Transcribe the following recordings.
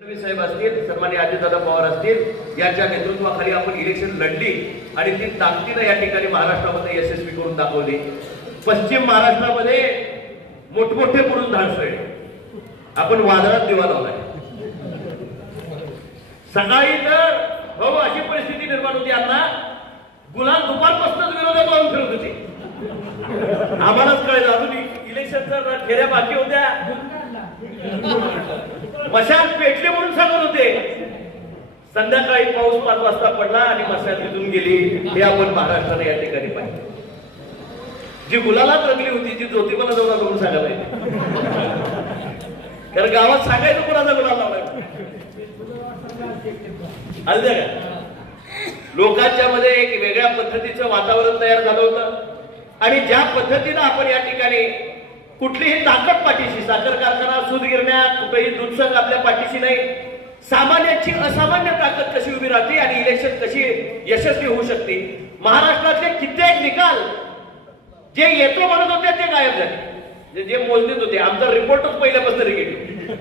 साहेब असतील सन्मान्य अजितदादा पवार असतील यांच्या नेतृत्वाखाली आपण इलेक्शन लढली आणि ती ताकदीनं या ठिकाणी महाराष्ट्रामध्ये यशस्वी करून दाखवली. पश्चिम महाराष्ट्रामध्ये मोठमोठे पुरुष धाडसळे. आपण वादळात दिवा लावलाय. सकाळी तर हो अशी परिस्थिती निर्माण होती आता. गुलाम दुपारपासूनच विरोधात जाऊन फिरत होते. आम्हालाच कळलं अजून इलेक्शनच्या फेऱ्या बाकी होत्या. मशाल पेटले म्हणून सांगत होते. संध्याकाळी पाऊस पाच वाजता पडला आणि मशाल तिथून गेली. हे आपण महाराष्ट्राने या ठिकाणी पाहिजे जी गुलालात रंगली होती जी ज्योतिबाला जाऊन करून सांगायला कारण गावात सांगायचं कोणाचा गुलाल लावला आलं का? लोकांच्या मध्ये एक वेगळ्या पद्धतीचं वातावरण तयार झालं होतं. आणि ज्या पद्धतीनं आपण या ठिकाणी कुठलीही ताकद पाठीशी साखर कारखाना कुठेही दूध आपल्या पाठीशी नाही. सामान्याची असामान्य ताकद कशी उभी राहते आणि इलेक्शन कशी यशस्वी होऊ शकते? महाराष्ट्रातले कित्येक निकाल जे येतो म्हणत होते ते गायब झाले. जे- जे मोजणीत होते. आमचा रिपोर्टच पहिल्यापासून निगेटिव्ह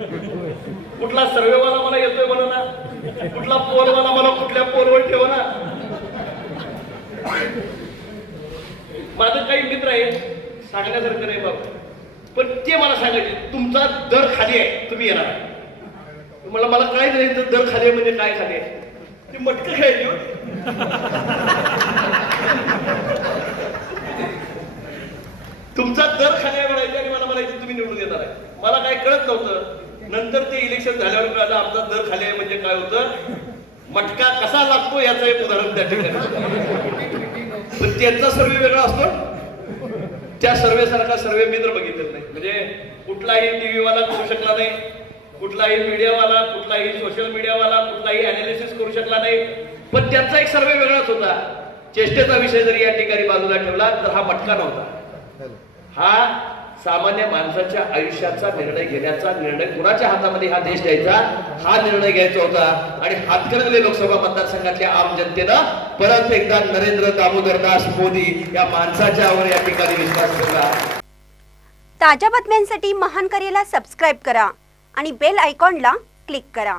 कुठला सर्वेवाला मला येतोय म्हणू ना. कुठला पोलवाला मला कुठल्या पोलवर ठेव ना. माझं काही मित्र आहे सांगण्यासारखं नाही बाबा. पण ते मला सांगायचे तुमचा दर खाली आहे तुम्ही येणार मला मला काय नाही तर दर खाली आहे म्हणजे काय खाली आहे? ते मटकं खायची हो. तुमचा दर खाली म्हणायचे आणि मला म्हणायचे तुम्ही निवडून येणार आहे. मला काय कळत नव्हतं. नंतर ते इलेक्शन झाल्यावर कळलं आमचा दर खाली आहे म्हणजे काय होतं? मटका कसा लागतो याचं एक उदाहरण त्या ठिकाणी. पण त्यांचा सर्वे वेगळा असतो. त्या सर्वे सारखा सर्वे मी तर बघितलेला नाही. म्हणजे कुठलाही टीव्हीवाला करू शकला नाही कुठलाही मीडियावाला कुठलाही सोशल मीडियावाला कुठलाही अनालिसिस करू शकला नाही. पण त्यांचा एक सर्वे वेगळाच होता. चेष्टेचा विषय जरी या ठिकाणी बाजूला ठेवला तर हा मटका नव्हता. हा सामान्य माणसाच्या आयुष्याचा निर्णय घेण्याचा निर्णय कुणाच्या हातामध्ये हा देश द्यायचा हा निर्णय घ्यायचा होता. आणि हातकणंगले लोकसभा मतदारसंघातल्या आम जनतेनं परत एकदा नरेंद्र दामोदरदास मोदी या माणसाच्यावर या ठिकाणी विश्वास ठेवला. ताज्या बातम्यांसाठी महान करेला सबस्क्राईब करा आणि बेल आयकॉनला क्लिक करा.